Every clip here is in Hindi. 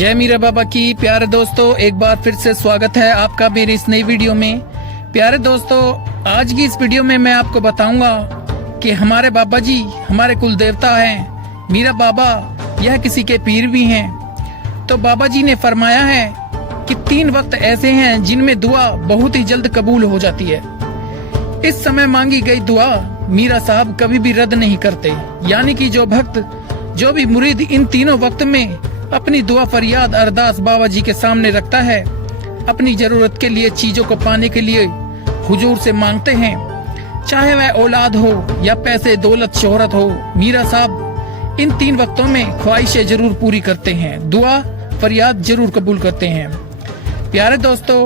जय मीरा बाबा की। प्यारे दोस्तों, एक बार फिर से स्वागत है आपका मेरी इस नई वीडियो में। प्यारे दोस्तों, आज की इस वीडियो में मैं आपको बताऊंगा कि हमारे बाबा जी हमारे कुल देवता हैं। मीरा बाबा यह किसी के पीर भी हैं। तो बाबा जी ने फरमाया है कि 3 वक्त ऐसे हैं जिनमें दुआ बहुत ही जल्द कबूल हो जाती है। इस समय मांगी गई दुआ मीरा साहब कभी भी रद्द नहीं करते। यानी कि जो भक्त, जो भी मुरीद इन तीनों वक्त में अपनी दुआ फरियाद अरदास बाबा जी के सामने रखता है, अपनी जरूरत के लिए चीजों को पाने के लिए हुजूर से मांगते हैं, चाहे वह औलाद हो या पैसे दौलत शोहरत हो, मीरा साहब इन 3 वक्तों में ख्वाहिशें जरूर पूरी करते हैं, दुआ फरियाद जरूर कबूल करते हैं। प्यारे दोस्तों,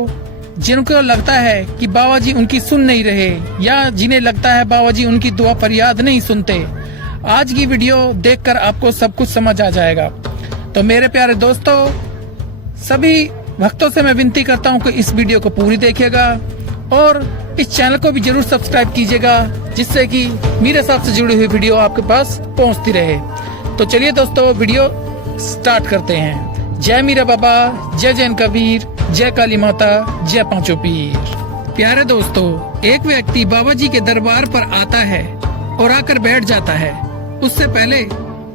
जिनको लगता है कि बाबा जी उनकी सुन नहीं रहे या जिन्हें लगता है बाबा जी उनकी दुआ फरियाद नहीं सुनते, आज की वीडियो देखकर आपको सब कुछ समझ आ जाएगा। तो मेरे प्यारे दोस्तों, सभी भक्तों से मैं विनती करता हूं कि इस वीडियो को पूरी देखिएगा और इस चैनल को भी जरूर सब्सक्राइब कीजिएगा, जिससे कि मेरे साथ से जुड़ी हुई वीडियो आपके पास पहुंचती रहे। तो चलिए दोस्तों, वीडियो स्टार्ट करते हैं। जय मीरा बाबा, जय जैन कबीर, जय काली माता, जय पांचों पीर। प्यारे दोस्तों, एक व्यक्ति बाबा जी के दरबार पर आता है और आकर बैठ जाता है। उससे पहले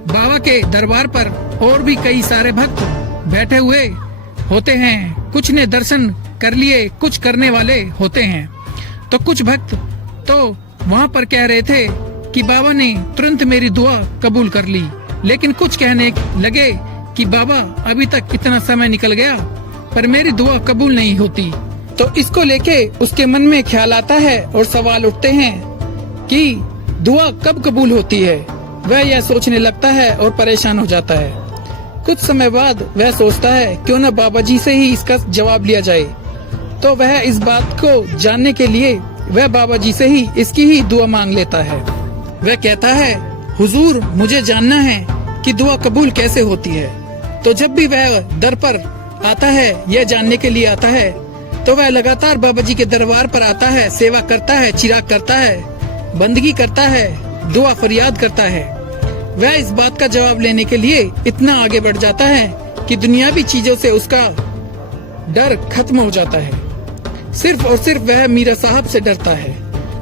बाबा के दरबार पर और भी कई सारे भक्त बैठे हुए होते हैं। कुछ ने दर्शन कर लिए, कुछ करने वाले होते हैं। तो कुछ भक्त तो वहाँ पर कह रहे थे कि बाबा ने तुरंत मेरी दुआ कबूल कर ली, लेकिन कुछ कहने लगे कि बाबा अभी तक इतना समय निकल गया पर मेरी दुआ कबूल नहीं होती। तो इसको लेके उसके मन में ख्याल आता है और सवाल उठते हैं कि दुआ कब कबूल होती है। वह यह सोचने लगता है और परेशान हो जाता है। कुछ समय बाद वह सोचता है क्यों न बाबा जी से ही इसका जवाब लिया जाए। तो वह इस बात को जानने के लिए वह बाबा जी से ही इसकी ही दुआ मांग लेता है। वह कहता है, हुजूर मुझे जानना है कि दुआ कबूल कैसे होती है। तो जब भी वह दर पर आता है, यह जानने के लिए आता है, तो वह लगातार बाबा जी के दरबार पर आता है, सेवा करता है, चिराग करता है, बंदगी करता है, दुआ फरियाद करता है। वह इस बात का जवाब लेने के लिए इतना आगे बढ़ जाता है कि दुनियावी चीजों से उसका डर खत्म हो जाता है। सिर्फ और सिर्फ वह मीरा साहब से डरता है।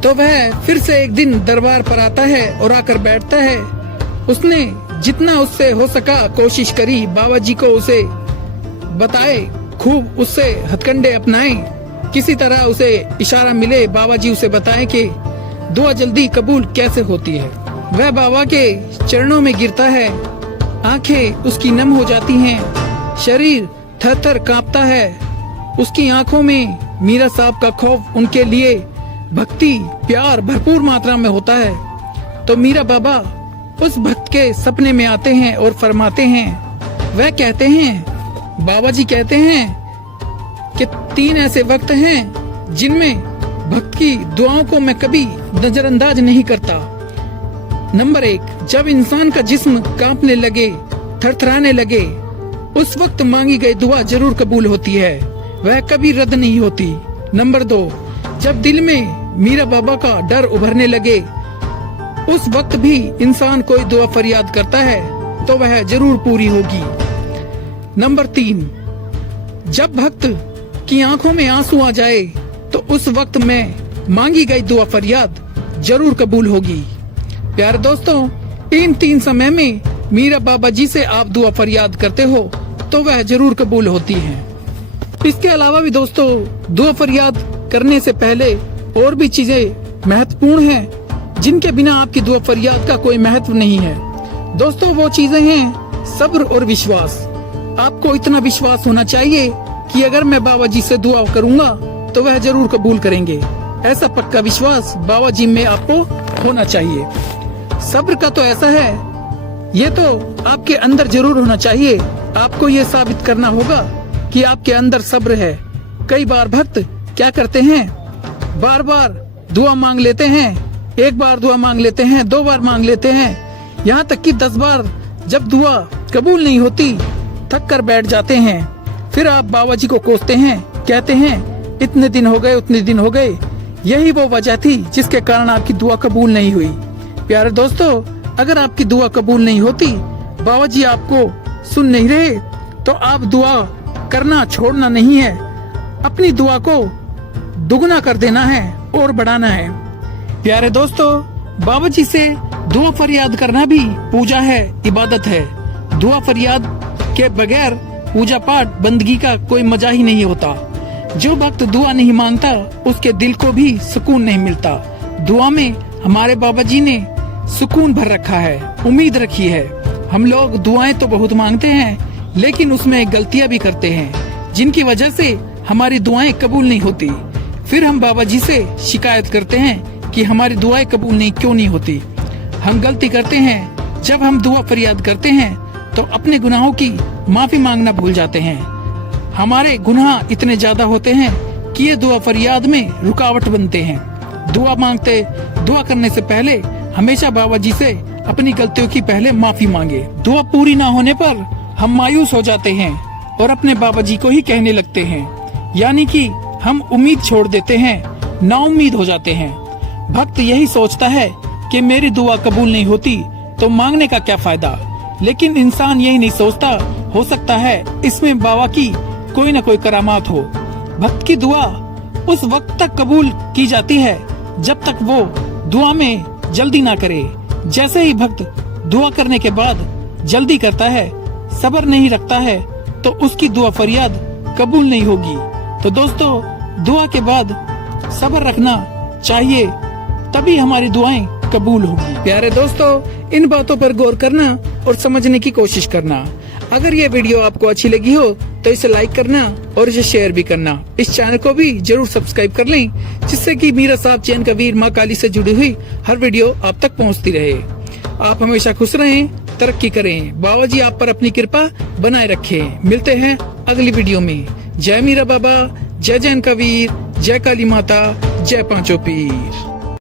तो वह फिर से एक दिन दरबार पर आता है और आकर बैठता है। उसने जितना उससे हो सका कोशिश करी, बाबा जी को उसे बताए, खूब उससे हथकंडे अपनाए, किसी तरह उसे इशारा मिले, बाबा जी उसे बताएं कि दुआ जल्दी कबूल कैसे होती है। वह बाबा के चरणों में गिरता है, आंखें उसकी नम हो जाती हैं, शरीर थर-थर कांपता है। उसकी आंखों में मीरा साहब का खौफ, उनके लिए भक्ति प्यार भरपूर मात्रा में होता है। तो मीरा बाबा उस भक्त के सपने में आते हैं और फरमाते हैं, वह कहते हैं, बाबा जी कहते हैं कि 3 ऐसे वक्त हैं जिनमें भक्त की दुआओं को मैं कभी नजरअंदाज नहीं करता। नंबर 1, जब इंसान का जिस्म कांपने लगे, थरथराने लगे, उस वक्त मांगी गई दुआ जरूर कबूल होती है, वह कभी रद्द नहीं होती। नंबर 2, जब दिल में मीरा बाबा का डर उभरने लगे, उस वक्त भी इंसान कोई दुआ फरियाद करता है तो वह जरूर पूरी होगी। नंबर 3, जब भक्त की आंखों में आंसू आ जाए तो उस वक्त में मांगी गई दुआ फरियाद जरूर कबूल होगी। प्यारे दोस्तों, इन 3 समय में मीरा बाबा जी से आप दुआ फरियाद करते हो तो वह जरूर कबूल होती है। इसके अलावा भी दोस्तों, दुआ फरियाद करने से पहले और भी चीजें महत्वपूर्ण हैं जिनके बिना आपकी दुआ फरियाद का कोई महत्व नहीं है। दोस्तों, वो चीजें हैं सब्र और विश्वास। आपको इतना विश्वास होना चाहिए कि अगर मैं बाबा जी से दुआ करूंगा तो वह जरूर कबूल करेंगे। ऐसा पक्का विश्वास बाबा जी में आपको होना चाहिए। सब्र का तो ऐसा है, ये तो आपके अंदर जरूर होना चाहिए। आपको ये साबित करना होगा कि आपके अंदर सब्र है। कई बार भक्त क्या करते हैं, बार बार दुआ मांग लेते हैं, 1 बार दुआ मांग लेते हैं, 2 बार मांग लेते हैं, यहाँ तक कि 10 बार जब दुआ कबूल नहीं होती थक कर बैठ जाते हैं। फिर आप बाबा जी को कोसते हैं, कहते हैं इतने दिन हो गए, उतने दिन हो गए। यही वो वजह थी जिसके कारण आपकी दुआ कबूल नहीं हुई। प्यारे दोस्तों, अगर आपकी दुआ कबूल नहीं होती, बाबा जी आपको सुन नहीं रहे, तो आप दुआ करना छोड़ना नहीं है, अपनी दुआ को दुगना कर देना है और बढ़ाना है। प्यारे दोस्तों, बाबा जी से दुआ फरियाद करना भी पूजा है, इबादत है। दुआ फरियाद के बगैर पूजा पाठ बंदगी का कोई मजा ही नहीं होता। जो भक्त दुआ नहीं मांगता उसके दिल को भी सुकून नहीं मिलता। दुआ में हमारे बाबा जी ने सुकून भर रखा है, उम्मीद रखी है। हम लोग दुआएं तो बहुत मांगते हैं, लेकिन उसमें गलतियां भी करते हैं, जिनकी वजह से हमारी दुआएं कबूल नहीं होती। फिर हम बाबा जी से शिकायत करते हैं कि हमारी दुआएं कबूल क्यों नहीं होती। हम गलती करते हैं, जब हम दुआ फरियाद करते हैं तो अपने गुनाहों की माफी मांगना भूल जाते हैं। हमारे गुनाह इतने ज्यादा होते हैं कि ये दुआ फरियाद में रुकावट बनते हैं। दुआ करने से पहले हमेशा बाबा जी से अपनी गलतियों की पहले माफी मांगे। दुआ पूरी ना होने पर हम मायूस हो जाते हैं और अपने बाबा जी को ही कहने लगते हैं, यानी कि हम उम्मीद छोड़ देते हैं, नाउम्मीद हो जाते हैं। भक्त यही सोचता है कि मेरी दुआ कबूल नहीं होती तो मांगने का क्या फायदा, लेकिन इंसान यही नहीं सोचता, हो सकता है इसमें बाबा की कोई न कोई करामात हो। भक्त की दुआ उस वक्त तक कबूल की जाती है जब तक वो दुआ में जल्दी ना करे। जैसे ही भक्त दुआ करने के बाद जल्दी करता है, सब्र नहीं रखता है, तो उसकी दुआ फरियाद कबूल नहीं होगी। तो दोस्तों, दुआ के बाद सब्र रखना चाहिए, तभी हमारी दुआएं कबूल होगी। प्यारे दोस्तों, इन बातों पर गौर करना और समझने की कोशिश करना। अगर ये वीडियो आपको अच्छी लगी हो तो इसे लाइक करना और इसे शेयर भी करना। इस चैनल को भी जरूर सब्सक्राइब कर लें, जिससे कि मीरा साहब चैन का वीर माँ काली से जुड़ी हुई हर वीडियो आप तक पहुँचती रहे। आप हमेशा खुश रहें, तरक्की करें। बाबा जी आप पर अपनी कृपा बनाए रखें। मिलते हैं अगली वीडियो में। जय मीरा बाबा, जय जैन का वीर, जय काली माता, जय पांचों पीर।